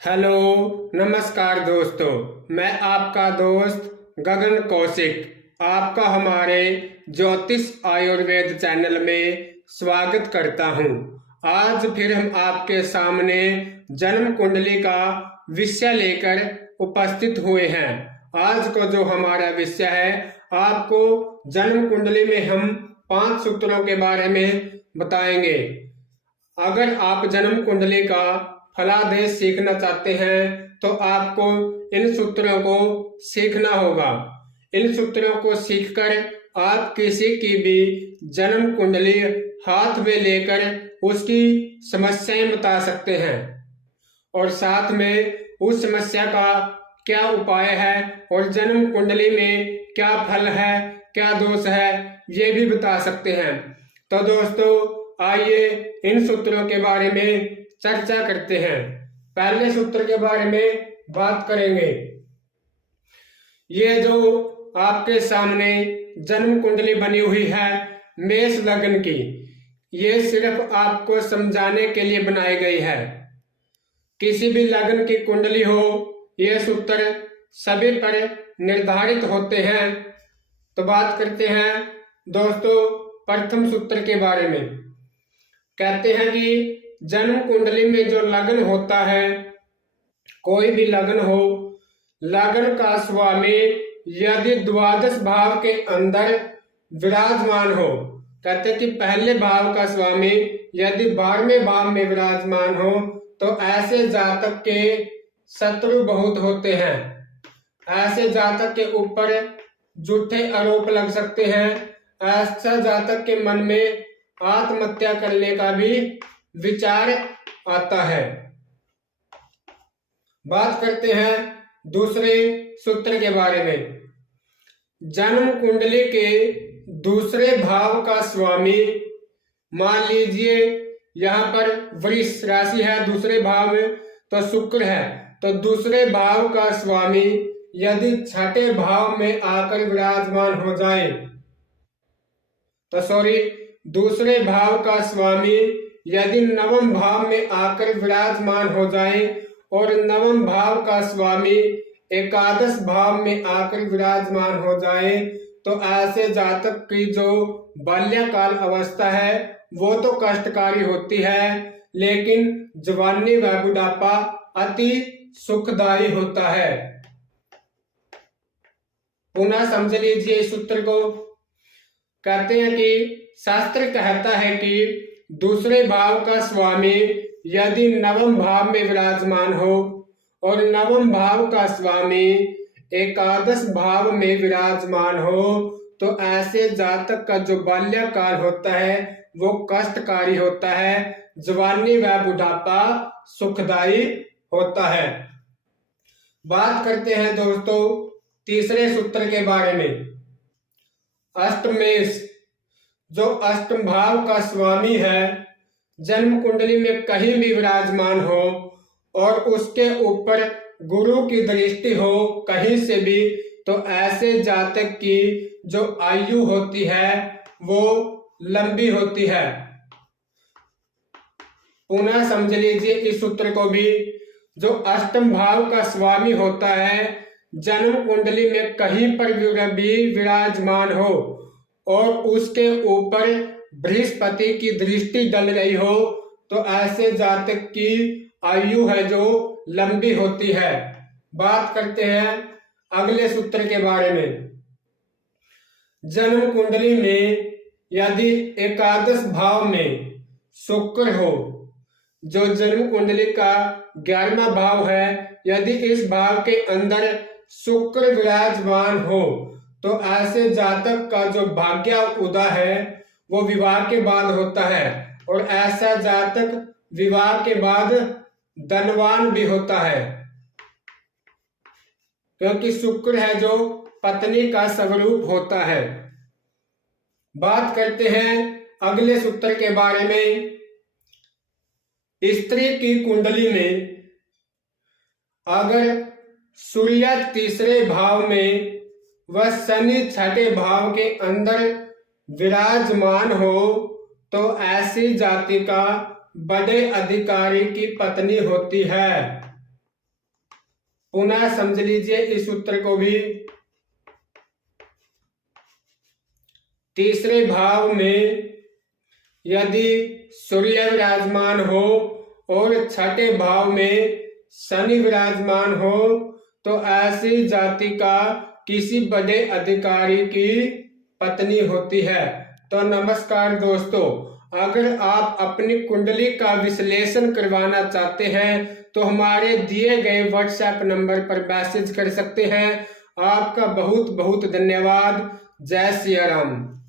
Hello, नमस्कार दोस्तों। मैं आपका दोस्त गगन कौशिक आपका हमारे ज्योतिष आयुर्वेद चैनल में स्वागत करता हूं। आज फिर हम आपके सामने जन्म कुंडली का विषय लेकर उपस्थित हुए हैं। आज को जो हमारा विषय है, आपको जन्म कुंडली में हम 5 सूत्रों के बारे में बताएंगे। अगर आप जन्म कुंडली का फलादेश सीखना चाहते हैं तो आपको इन सूत्रों को सीखना होगा। इन सूत्रों को सीखकर आप किसी की भी जन्म कुंडली हाथ में लेकर उसकी समस्याएं बता सकते हैं और साथ में उस समस्या का क्या उपाय है और जन्म कुंडली में क्या फल है, क्या दोष है, ये भी बता सकते हैं। तो दोस्तों, आइए इन सूत्रों के बारे में चर्चा करते हैं। पहले सूत्र के बारे में बात करेंगे। ये जो आपके सामने जन्म कुंडली बनी हुई है मेष लग्न की, ये सिर्फ आपको समझाने के लिए बनाई गई है। किसी भी लग्न की कुंडली हो, ये सूत्र सभी पर निर्धारित होते हैं। तो बात करते हैं दोस्तों प्रथम सूत्र के बारे में। कहते हैं कि जन्म कुंडली में जो लग्न होता है, कोई भी लग्न हो, लग्न का स्वामी यदि द्वादश भाव के अंदर विराजमान हो, कहते हैं कि पहले भाव का स्वामी यदि 12वें भाव में विराजमान हो तो ऐसे जातक के शत्रु बहुत होते हैं। ऐसे जातक के ऊपर झूठे आरोप लग सकते हैं। ऐसा जातक के मन में आत्महत्या करने का भी विचार आता है। बात करते हैं दूसरे सूत्र के बारे में। जन्म कुंडली के दूसरे भाव का स्वामी, मान लीजिए यहाँ पर वृष राशि है, दूसरे भाव में तो शुक्र है, तो दूसरे भाव का स्वामी यदि छठे भाव में आकर विराजमान हो जाए, तो दूसरे भाव का स्वामी यदि नवम भाव में आकर विराजमान हो जाए और नवम भाव का स्वामी एकादश भाव में आकर विराजमान हो जाए, तो ऐसे जातक की जो बाल्यकाल अवस्था है वो तो कष्टकारी होती है, लेकिन जवानी व बुढ़ापा अति सुखदायी होता है। पुनः समझ लीजिए इस सूत्र को। कहते हैं कि शास्त्र कहता है कि दूसरे भाव का स्वामी यदि नवम भाव में विराजमान हो और नवम भाव का स्वामी एकादश भाव में विराजमान हो, तो ऐसे जातक का जो बाल्यकाल होता है वो कष्टकारी होता है, जवानी व बुढ़ापा सुखदायी होता है। बात करते हैं दोस्तों तीसरे सूत्र के बारे में। अष्टमेश, जो अष्टम भाव का स्वामी है, जन्म कुंडली में कहीं भी विराजमान हो और उसके ऊपर गुरु की दृष्टि हो कहीं से भी, तो ऐसे जातक की जो आयु होती है वो लंबी होती है। पुनः समझ लीजिए इस सूत्र को भी। जो अष्टम भाव का स्वामी होता है, जन्म कुंडली में कहीं पर भी विराजमान हो और उसके ऊपर बृहस्पति की दृष्टि डल रही हो, तो ऐसे जातक की आयु है जो लंबी होती है। बात करते हैं अगले सूत्र के बारे में। जन्म कुंडली में यदि एकादश भाव में शुक्र हो, जो जन्म कुंडली का 11वां भाव है, यदि इस भाव के अंदर शुक्र विराजमान हो, तो ऐसे जातक का जो भाग्य उदय है वो विवाह के बाद होता है और ऐसा जातक विवाह के बाद धनवान भी होता है, क्योंकि शुक्र है जो पत्नी का स्वरूप होता है। बात करते हैं अगले सूत्र के बारे में। स्त्री की कुंडली में अगर सूर्य तीसरे भाव में व शनि छठे भाव के अंदर विराजमान हो, तो ऐसी जाति का बड़े अधिकारी की पत्नी होती है। पुनः समझ लीजिए इस उत्तर को भी। तीसरे भाव में यदि सूर्य विराजमान हो और छठे भाव में शनि विराजमान हो तो ऐसी जाति का किसी बड़े अधिकारी की पत्नी होती है। तो नमस्कार दोस्तों, अगर आप अपनी कुंडली का विश्लेषण करवाना चाहते हैं तो हमारे दिए गए व्हाट्सएप नंबर पर मैसेज कर सकते हैं। आपका बहुत बहुत धन्यवाद। जय सिया राम।